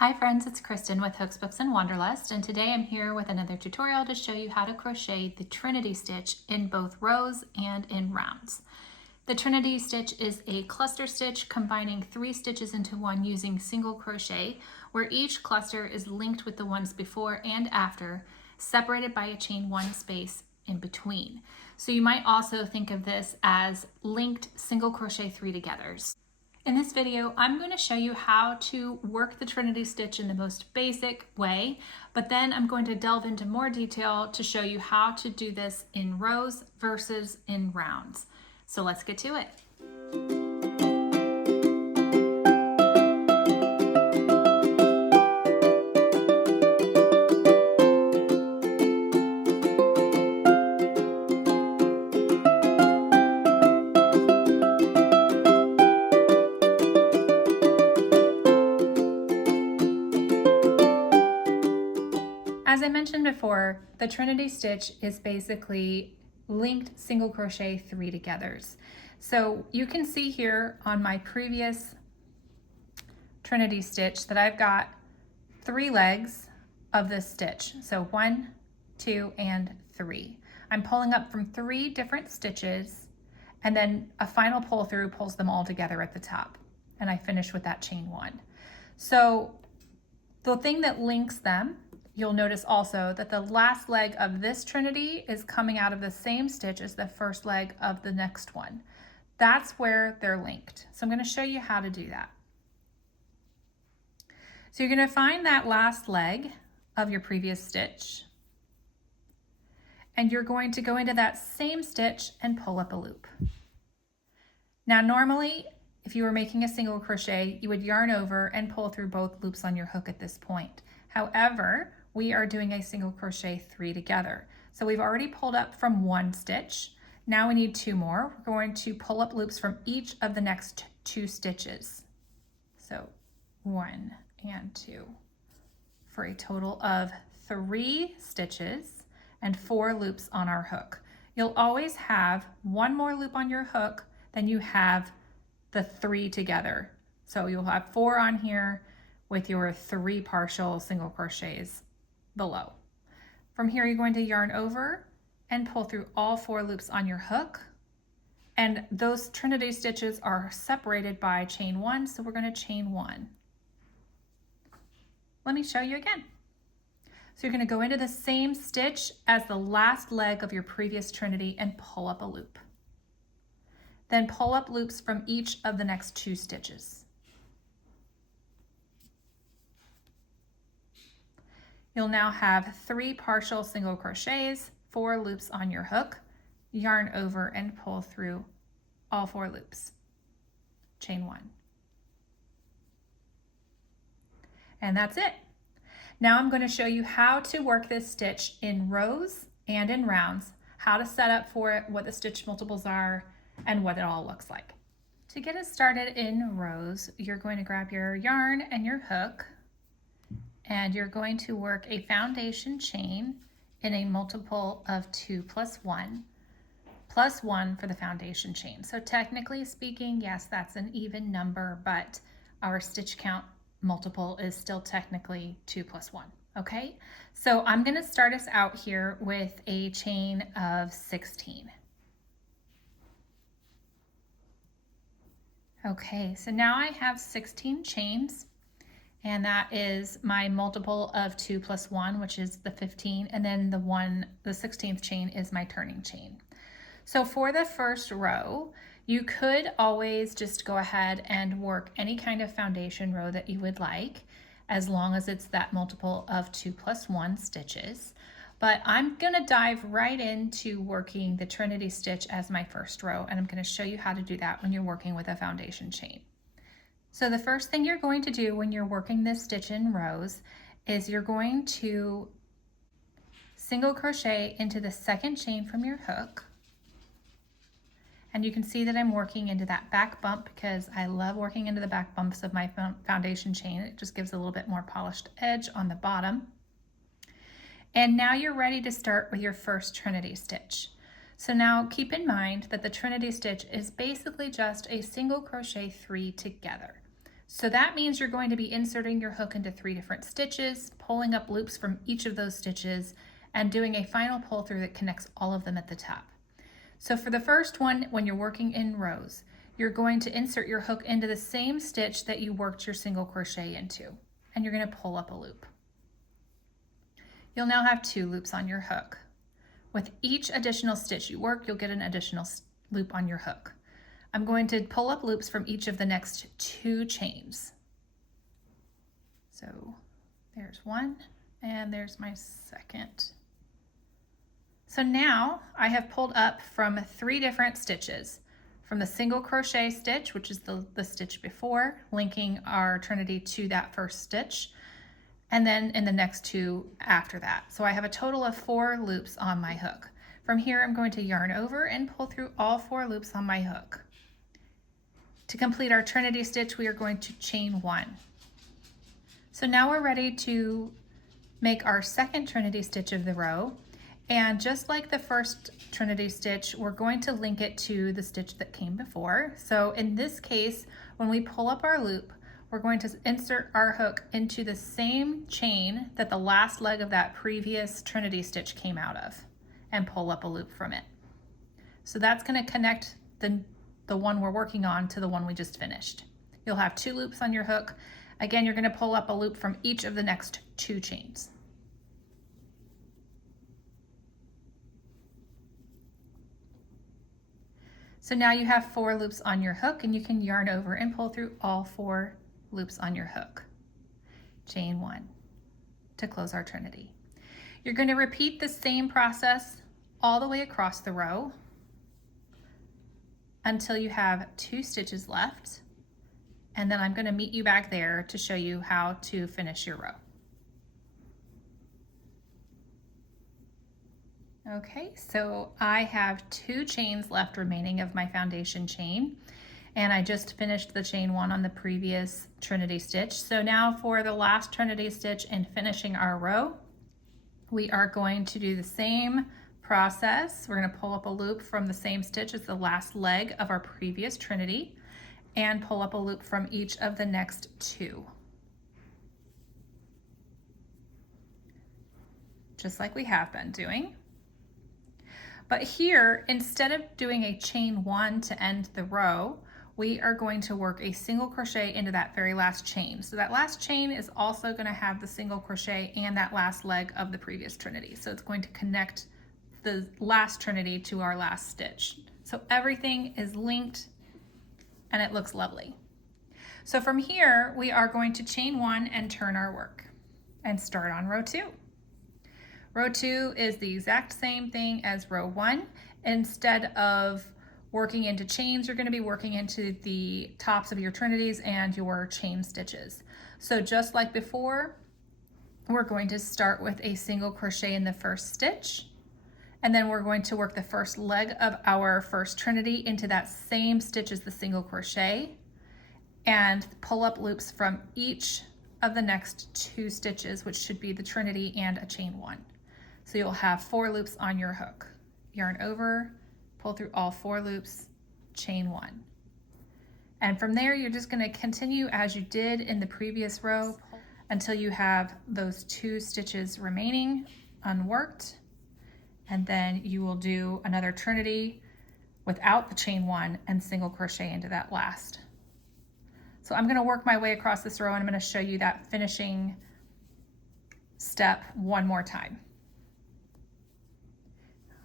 Hi friends, it's Kristen with Hooks, Books, and Wanderlust, and today I'm here with another tutorial to show you how to crochet the Trinity stitch in both rows and in rounds. The Trinity stitch is a cluster stitch combining 3 stitches into one using single crochet, where each cluster is linked with the ones before and after, separated by a chain 1 space in between. So you might also think of this as linked single crochet 3-togethers. In this video, I'm going to show you how to work the Trinity stitch in the most basic way, but then I'm going to delve into more detail to show you how to do this in rows versus in rounds. So let's get to it. As I mentioned before, the Trinity stitch is basically linked single crochet 3-togethers. So you can see here on my previous Trinity stitch that I've got 3 legs of this stitch. So 1, 2, and 3. I'm pulling up from 3 different stitches, and then a final pull through pulls them all together at the top. And I finish with that chain 1. So the thing that links them, you'll notice also that the last leg of this Trinity is coming out of the same stitch as the first leg of the next one. That's where they're linked. So I'm going to show you how to do that. So you're going to find that last leg of your previous stitch, and you're going to go into that same stitch and pull up a loop. Now normally, if you were making a single crochet, you would yarn over and pull through both loops on your hook at this point. However, we are doing a single crochet 3-together. So we've already pulled up from 1 stitch. Now we need 2 more. We're going to pull up loops from each of the next 2 stitches. So 1 and 2 for a total of 3 stitches and 4 loops on our hook. You'll always have 1 more loop on your hook than you have the 3 together. So you'll have 4 on here with your 3 partial single crochets below. From here, you're going to yarn over and pull through all 4 loops on your hook. And those Trinity stitches are separated by chain 1, so we're going to chain 1. Let me show you again. So you're going to go into the same stitch as the last leg of your previous Trinity and pull up a loop. Then pull up loops from each of the next 2 stitches. You'll now have 3 partial single crochets, 4 loops on your hook, yarn over and pull through all 4 loops. Chain 1. And that's it. Now I'm going to show you how to work this stitch in rows and in rounds, how to set up for it, what the stitch multiples are, and what it all looks like. To get us started in rows, you're going to grab your yarn and your hook, and you're going to work a foundation chain in a multiple of 2 plus 1 for the foundation chain. So technically speaking, yes, that's an even number, but our stitch count multiple is still technically 2 plus 1. Okay, so I'm going to start us out here with a chain of 16. Okay, so now I have 16 chains, and that is my multiple of 2 plus 1, which is the 15, and then the 16th chain is my turning chain. So for the first row, you could always just go ahead and work any kind of foundation row that you would like, as long as it's that multiple of 2 plus 1 stitches. But I'm going to dive right into working the Trinity stitch as my first row, and I'm going to show you how to do that when you're working with a foundation chain. So the first thing you're going to do when you're working this stitch in rows is you're going to single crochet into the second chain from your hook. And you can see that I'm working into that back bump because I love working into the back bumps of my foundation chain. It just gives a little bit more polished edge on the bottom. And now you're ready to start with your first Trinity stitch. So now keep in mind that the Trinity stitch is basically just a single crochet 3 together. So that means you're going to be inserting your hook into 3 different stitches, pulling up loops from each of those stitches, and doing a final pull through that connects all of them at the top. So for the first one, when you're working in rows, you're going to insert your hook into the same stitch that you worked your single crochet into, and you're going to pull up a loop. You'll now have 2 loops on your hook. With each additional stitch you work, you'll get an additional loop on your hook. I'm going to pull up loops from each of the next 2 chains. So there's one, and there's my second. So now I have pulled up from 3 different stitches. From the single crochet stitch, which is the stitch before, linking our Trinity to that first stitch, and then in the next 2 after that. So I have a total of 4 loops on my hook. From here, I'm going to yarn over and pull through all 4 loops on my hook. To complete our Trinity stitch, we are going to chain 1. So now we're ready to make our second Trinity stitch of the row. And just like the first Trinity stitch, we're going to link it to the stitch that came before. So in this case, when we pull up our loop, we're going to insert our hook into the same chain that the last leg of that previous Trinity stitch came out of, and pull up a loop from it. So that's going to connect the one we're working on to the one we just finished. You'll have 2 loops on your hook. Again, you're going to pull up a loop from each of the next 2 chains. So now you have 4 loops on your hook, and you can yarn over and pull through all 4 loops on your hook. Chain 1 to close our Trinity. You're going to repeat the same process all the way across the row until you have 2 stitches left, and then I'm going to meet you back there to show you how to finish your row. Okay, so I have 2 chains left remaining of my foundation chain, and I just finished the chain 1 on the previous Trinity stitch. So now for the last Trinity stitch and finishing our row, we are going to do the same process. We're going to pull up a loop from the same stitch as the last leg of our previous Trinity and pull up a loop from each of the next 2. Just like we have been doing. But here, instead of doing a chain 1 to end the row, we are going to work a single crochet into that very last chain. So that last chain is also going to have the single crochet and that last leg of the previous Trinity. So it's going to connect the last Trinity to our last stitch. So everything is linked and it looks lovely. So from here, we are going to chain 1 and turn our work and start on row 2. Row 2 is the exact same thing as row 1. Instead of working into chains, you're going to be working into the tops of your Trinities and your chain stitches. So just like before, we're going to start with a single crochet in the first stitch, and then we're going to work the first leg of our first Trinity into that same stitch as the single crochet and pull up loops from each of the next 2 stitches, which should be the Trinity and a chain 1. So you'll have 4 loops on your hook. Yarn over, pull through all 4 loops, chain 1. And from there, you're just going to continue as you did in the previous row until you have those 2 stitches remaining unworked. And then you will do another Trinity without the chain 1 and single crochet into that last. So I'm going to work my way across this row, and I'm going to show you that finishing step one more time.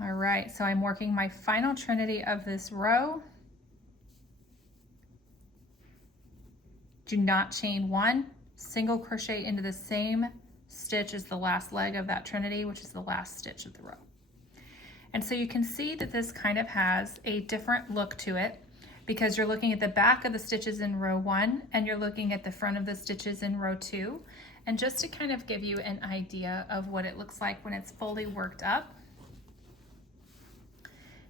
All right, so I'm working my final Trinity of this row. Do not chain 1, single crochet into the same stitch as the last leg of that Trinity, which is the last stitch of the row. And so you can see that this kind of has a different look to it because you're looking at the back of the stitches in row 1 and you're looking at the front of the stitches in row 2. And just to kind of give you an idea of what it looks like when it's fully worked up,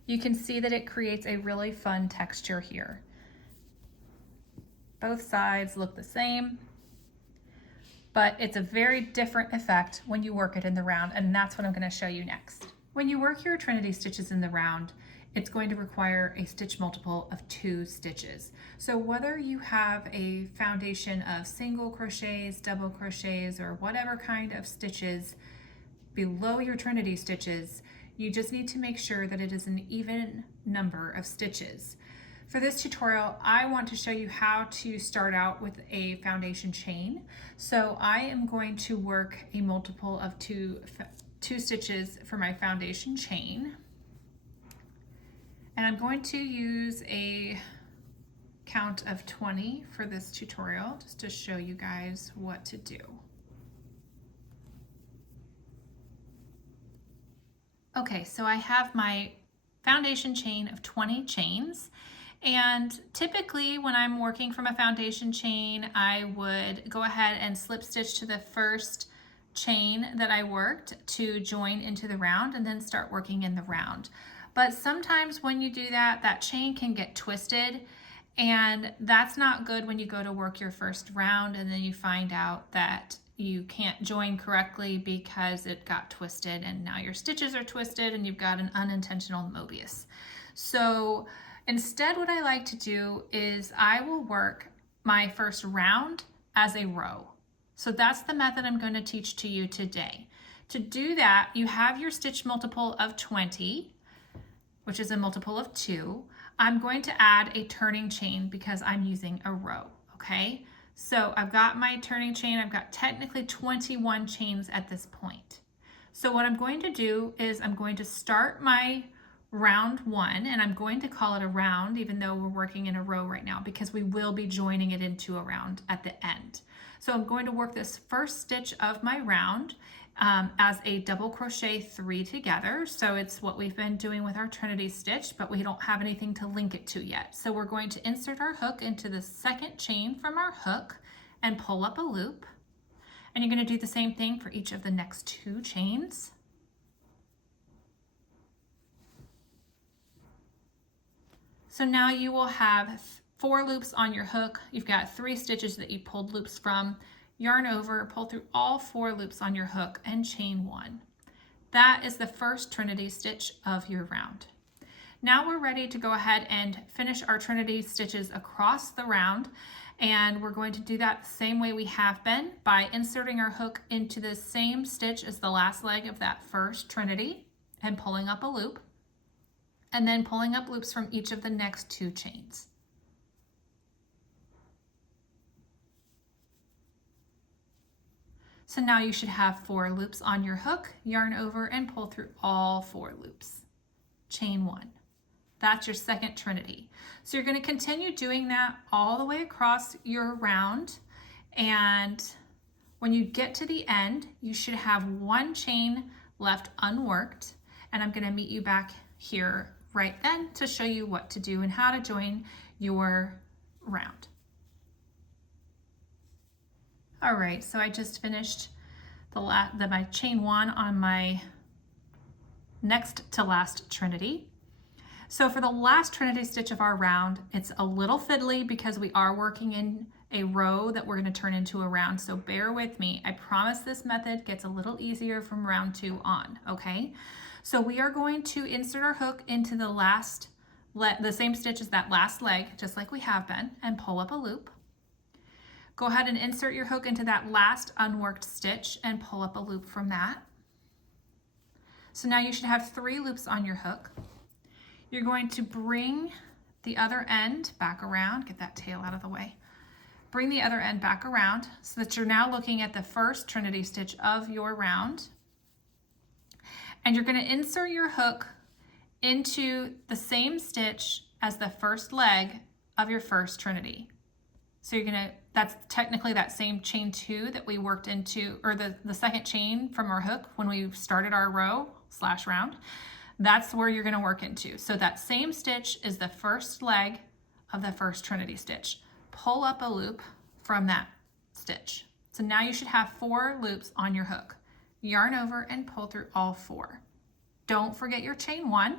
you can see that it creates a really fun texture here. Both sides look the same, but it's a very different effect when you work it in the round, and that's what I'm going to show you next. When you work your Trinity stitches in the round, it's going to require a stitch multiple of 2 stitches. So whether you have a foundation of single crochets, double crochets, or whatever kind of stitches below your Trinity stitches, you just need to make sure that it is an even number of stitches. For this tutorial, I want to show you how to start out with a foundation chain. So I am going to work a multiple of two stitches for my foundation chain. And I'm going to use a count of 20 for this tutorial, just to show you guys what to do. Okay, so I have my foundation chain of 20 chains, and typically when I'm working from a foundation chain, I would go ahead and slip stitch to the first chain that I worked to join into the round and then start working in the round. But sometimes when you do that, that chain can get twisted, and that's not good when you go to work your first round and then you find out that you can't join correctly because it got twisted, and now your stitches are twisted and you've got an unintentional Mobius. So instead, what I like to do is I will work my first round as a row. So that's the method I'm going to teach to you today. To do that, you have your stitch multiple of 20, which is a multiple of 2. I'm going to add a turning chain because I'm using a row, okay? So I've got my turning chain. I've got technically 21 chains at this point. So what I'm going to do is I'm going to start my round 1, and I'm going to call it a round even though we're working in a row right now because we will be joining it into a round at the end. So I'm going to work this first stitch of my round as a double crochet 3 together. So it's what we've been doing with our Trinity stitch, but we don't have anything to link it to yet. So we're going to insert our hook into the second chain from our hook and pull up a loop. And you're going to do the same thing for each of the next 2 chains. So now you will have 4 loops on your hook. You've got 3 stitches that you pulled loops from. Yarn over, pull through all 4 loops on your hook and chain 1. That is the first Trinity stitch of your round. Now we're ready to go ahead and finish our Trinity stitches across the round, and we're going to do that the same way we have been by inserting our hook into the same stitch as the last leg of that first Trinity and pulling up a loop, and then pulling up loops from each of the next 2 chains. So now you should have 4 loops on your hook, yarn over and pull through all 4 loops. Chain 1. That's your second Trinity. So you're going to continue doing that all the way across your round, and when you get to the end, you should have 1 chain left unworked, and I'm going to meet you back here right then to show you what to do and how to join your round. All right, so I just finished my chain 1 on my next to last Trinity. So for the last Trinity stitch of our round, it's a little fiddly because we are working in a row that we're going to turn into a round. So bear with me. I promise this method gets a little easier from round 2 on, okay? So we are going to insert our hook into the same stitch as that last leg, just like we have been, and pull up a loop. Go ahead and insert your hook into that last unworked stitch and pull up a loop from that. So now you should have 3 loops on your hook. You're going to bring the other end back around, get that tail out of the way. Bring the other end back around so that you're now looking at the first Trinity stitch of your round. And you're going to insert your hook into the same stitch as the first leg of your first Trinity. So that's technically that same chain 2 that we worked into, or the second chain from our hook when we started our row / round. That's where you're going to work into. So that same stitch is the first leg of the first Trinity stitch. Pull up a loop from that stitch. So now you should have 4 loops on your hook. Yarn over and pull through all 4. Don't forget your chain 1.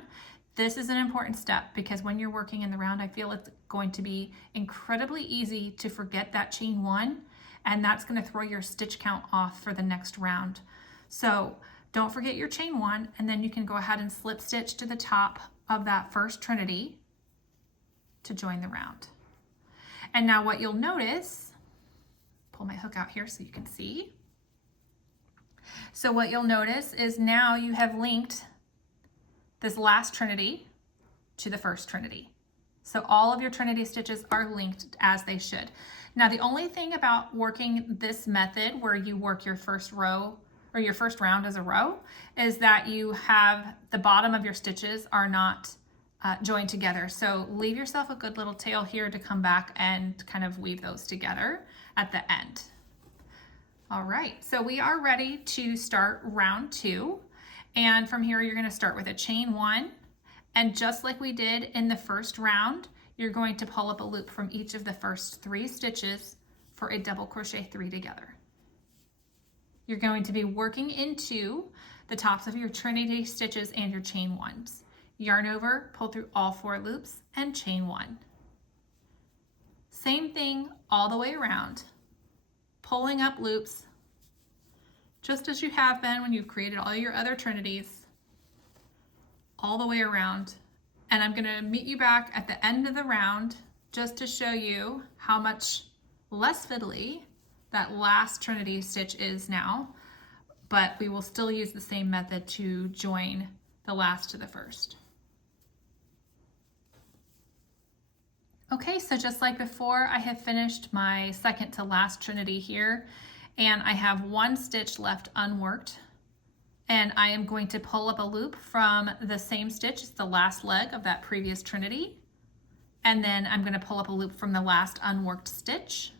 This is an important step because when you're working in the round, I feel it's going to be incredibly easy to forget that chain 1, and that's going to throw your stitch count off for the next round. So don't forget your chain 1, and then you can go ahead and slip stitch to the top of that first Trinity to join the round. And now what you'll notice, pull my hook out here so you can see. So what you'll notice is now you have linked this last Trinity to the first Trinity. So all of your Trinity stitches are linked as they should. Now the only thing about working this method where you work your first row or your first round as a row is that you have the bottom of your stitches are not joined together. So leave yourself a good little tail here to come back and kind of weave those together at the end. All right, so we are ready to start round 2. And from here, you're gonna start with a chain 1. And just like we did in the first round, you're going to pull up a loop from each of the first 3 stitches for a double crochet 3 together. You're going to be working into the tops of your Trinity stitches and your chain 1s. Yarn over, pull through all 4 loops, and chain 1. Same thing all the way around. Pulling up loops, just as you have been when you've created all your other Trinities, all the way around. And I'm gonna meet you back at the end of the round just to show you how much less fiddly that last Trinity stitch is now, but we will still use the same method to join the last to the first. Okay, so just like before, I have finished my second to last Trinity here, and I have 1 stitch left unworked, and I am going to pull up a loop from the same stitch as the last leg of that previous Trinity, and then I'm going to pull up a loop from the last unworked stitch,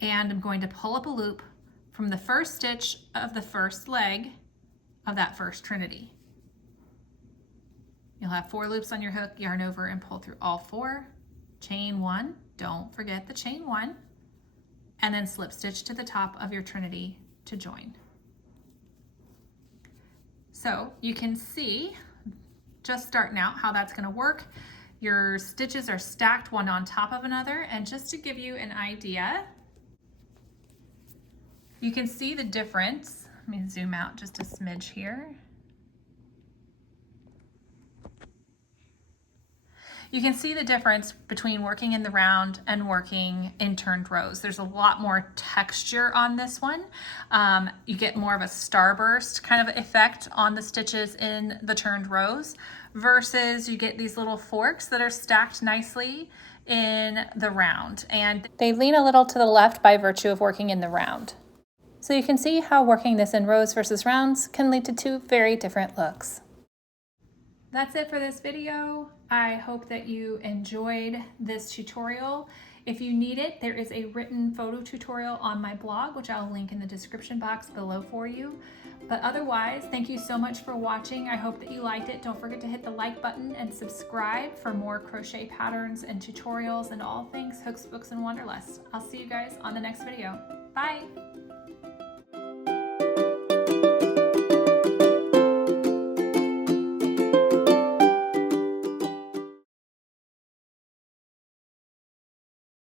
and I'm going to pull up a loop from the first stitch of the first leg of that first Trinity. You'll have 4 loops on your hook, yarn over and pull through all 4, chain 1, don't forget the chain 1, and then slip stitch to the top of your Trinity to join. So you can see, just starting out, how that's going to work. Your stitches are stacked one on top of another, and just to give you an idea, you can see the difference. Let me zoom out just a smidge here. You can see the difference between working in the round and working in turned rows. There's a lot more texture on this one. You get more of a starburst kind of effect on the stitches in the turned rows versus you get these little forks that are stacked nicely in the round. And they lean a little to the left by virtue of working in the round. So you can see how working this in rows versus rounds can lead to 2 very different looks. That's it for this video. I hope that you enjoyed this tutorial. If you need it, there is a written photo tutorial on my blog, which I'll link in the description box below for you. But otherwise, thank you so much for watching. I hope that you liked it. Don't forget to hit the like button and subscribe for more crochet patterns and tutorials and all things hooks, books, and wanderlust. I'll see you guys on the next video. Bye.